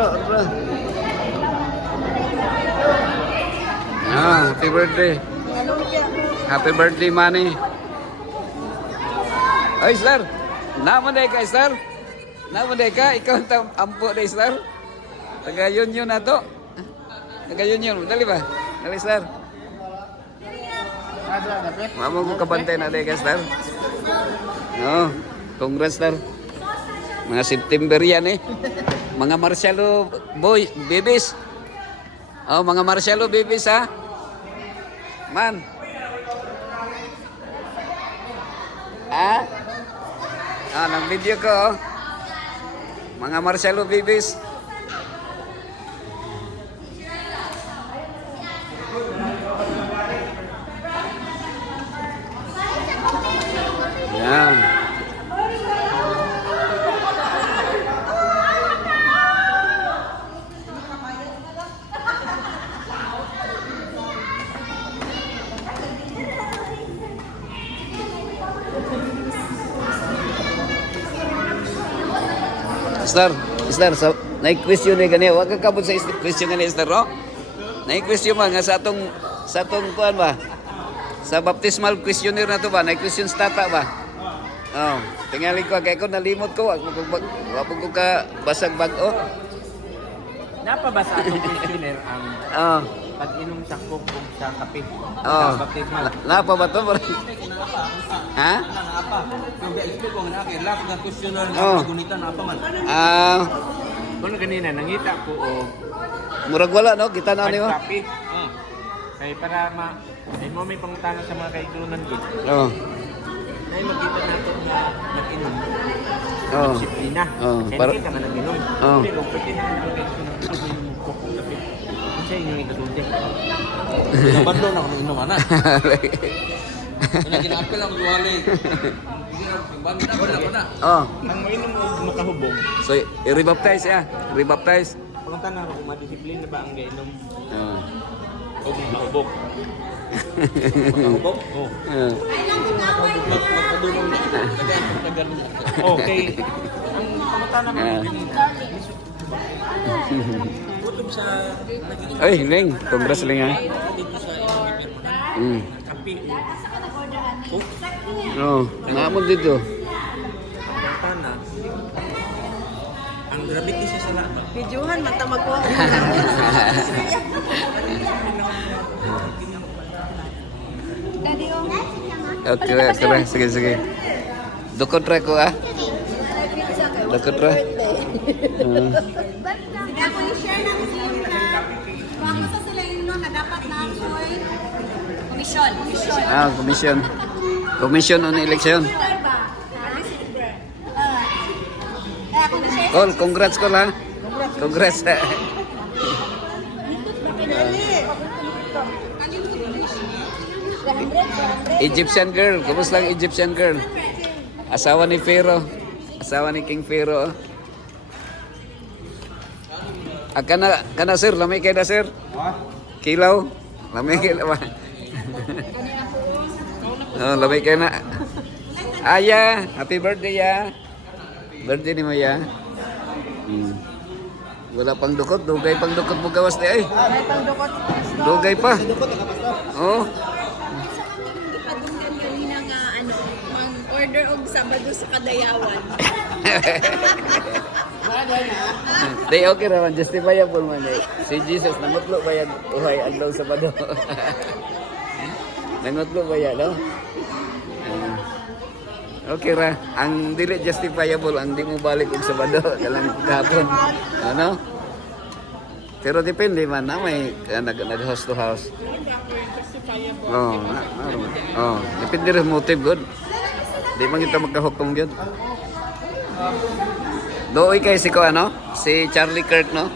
Ara. Happy birthday. Happy birthday, Manny. Oy, sir. Naman ka, sir. Naman ka. Ikaw ang ampo na, sir. Taga-union na to. Taga-union. Dali ba? Dali, sir. Mamo ko kabantay na ka, sir. No. Congrats, sir. Mga September yan eh. Mga Marcialo boy, babies. Oh, mga Marcialo babies ha. Man. Ah? Ah, nang video ko oh. Mga Marcialo babies. Yan. Star, so, na-question ni gani, wag ka kabot sa question gani, Star, no? Na-question man nga sa atong kuan ba? Sa baptismal questionnaire na to ba? Na-question stata ba? Oh, tingali ko kay ko nalimot ko, wag ko ka basag bag-o. Napabasa atong questionnaire ang pag-inom sa coke ug sa kape. Oh. Baptismal. Napa ba to? Ha? Apa? Yung ga-explain ko nga kay last na questionnaire Oh. nga gunitan apa man. Kuno Kanina nangita ko og murag wala no, kita na nimo. kape. Kay para ay mo may pangutana sa mga kaigsunan gid. Oh. Ay makita natin nga nag-inom. Oh. Disiplina. Oh, Kaya para- hindi ka man nag-inom. Oh. Pero pwede na ang kaigsunan sa inom mo coke ug kape. Kasi yung ikatunti. Nabando na ako ng inom ana. Kaya ginapil ang luwali. Banda na. Oh. Ang mainom mo makahubog. So, i-rebaptize ya. Rebaptize. Pangutana ko kung madisiplina ba ang gainom Oh. o makahubog. Makahubog? Oo. Magpadulong na. Tagal na. Okay. Ang pangutana mo kanina. Kutob sa Ay, Ling. Congrats, Ling ha. dito sa kape. Oh, naamon dito. Pangutana. Ang gravity siya sa lahat. Videohan, matamag ko. Okay, sige. Dukot ra ko ah. Dukot ra. Sige ako i-share ng Zoom na kung gusto sila yun na dapat na ako'y komisyon. Commission. Commission on election. Call, congrats ko la. Congrats. Egyptian girl, kumusta ang Egyptian girl? Asawa ni Pharaoh. Asawa ni King Pharaoh. Kana sir, lamay kay na sir. Kilaw. Lamay kay na ba? Oh, lamay kay na. Aya, happy birthday ya. Birthday ni mo ya. Wala pang dukot, dugay pang dukot mo gawas di ay. Dugay pa. Oh. Ipadunggan kanina nga mag-order og Sabado sa Kadayawan. Day okay raman, justifiable man eh. Si Jesus namutlo ba yan uhay adlaw Sabado? Namutlo ba yan, no? Okay ra. Ang dili justifiable ang di mo balik og Sabado kalang kahapon. Ano? Pero depende man na may nag-house to house. Oh, depende rin motive good. Di man kita magkahukom yun. Dooy kay si ko ano? Si Charlie Kirk no?